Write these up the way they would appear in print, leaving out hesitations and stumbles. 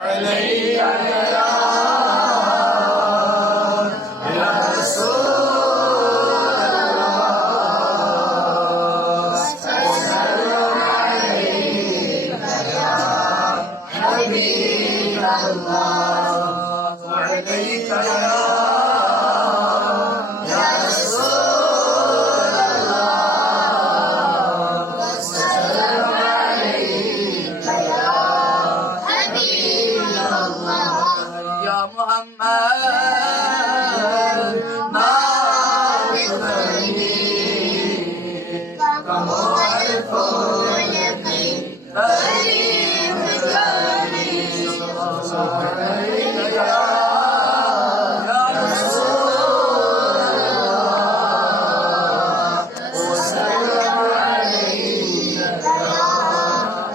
علي يا رسول الله سلام عليك يا حبيب الله وعليك يا رسول الله سلام عليك يا حبيب الله يا محمد ما بفني كمعرف اليقين غريب كاني عليك يا رسول الله وسلم عليك يا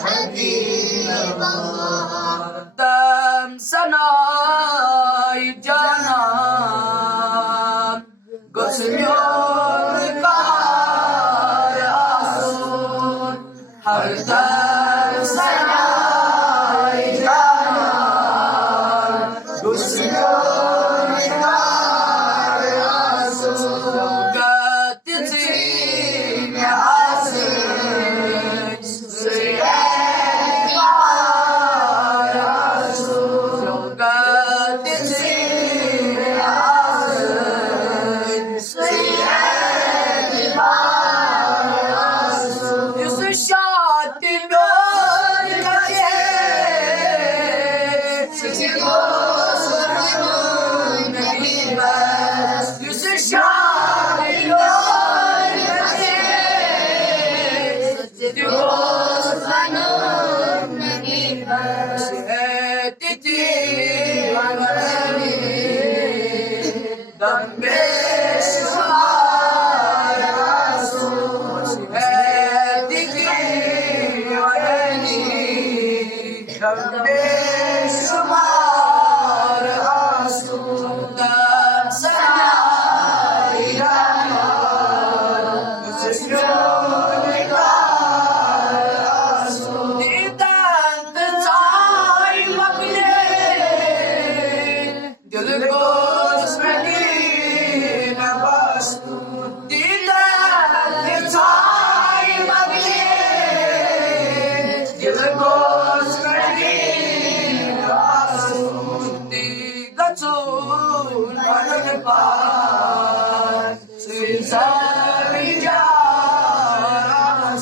حبيب الله دم سناي جانان Gözümün kar asın her dem sana canan Gözümün kar asın Götütüm asın Süren kar asın Götütüm asın Yusuf Şahattin gölgesi Sizi gözümün bilmez Yusuf Şahattin gölgesi Sizi gözümün bilmez Şehadeti alemi Dambe beşumar aslından sana ilanar Müzesyonikar aslından Diden de saymak bile Gülü gözmenine bastın Diden de saymak bile Gülü Gatun Manapar Srinsarija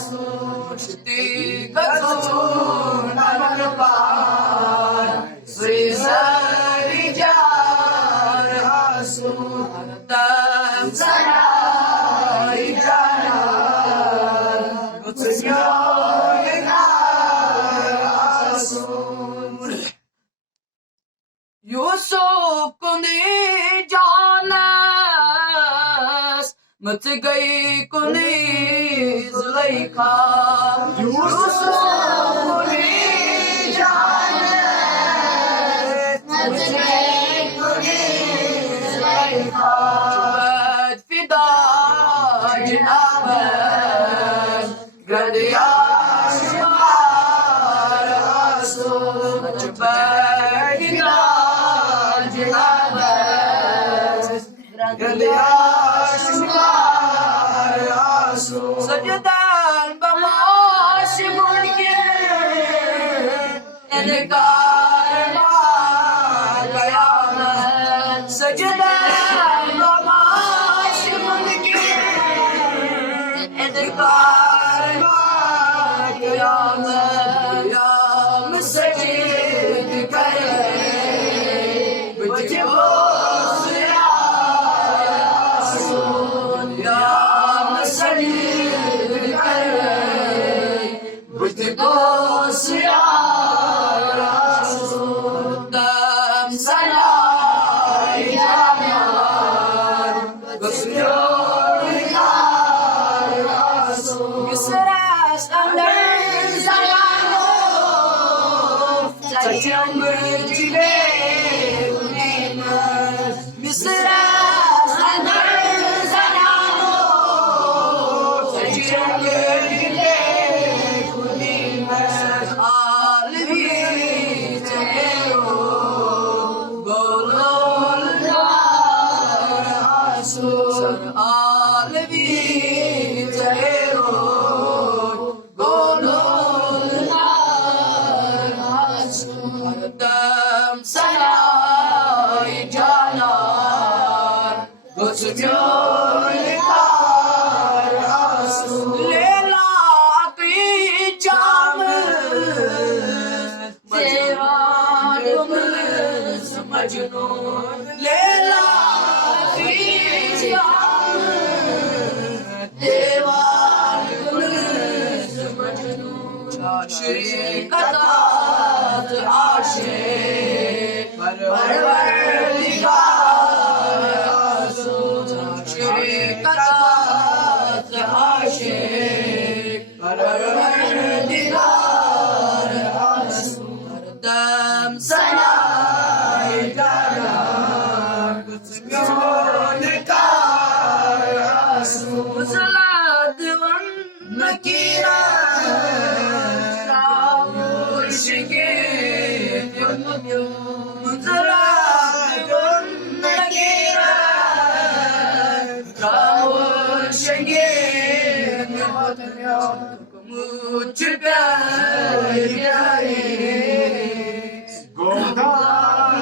Sushti Gatun Manapar Srinsarija Sutam Sarija Yusuf kundi janas mat gayi kundi Zulaikha Yusuf kundi janas mat gayi kundi Zulaikha Bad fida jinaban gadiya shumar asul bad fida Sajadan bamashi mulke Enkar kayamat Sajadan bamashi mulke Enkar kayamat Ya masjid kare Bujbo Sajang berjile Misra Sandar Zanamo Sajang berjile Alvi Jaya 아름다운 사나이 자나 고수면을 가라수 레라기 잠은 대화금은 스마주노 레라기 잠은 대화금은 스마주노 자식 같아 아시 발발리가 자식 같아 아시 발발리가 아름다운 사나이 가라 그스면을 가라수 살라드원 느끼라 시계 문사라던 나기라 가온 시계 내버리며 묻힐 뼈이야이 고다리라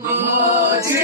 묻힐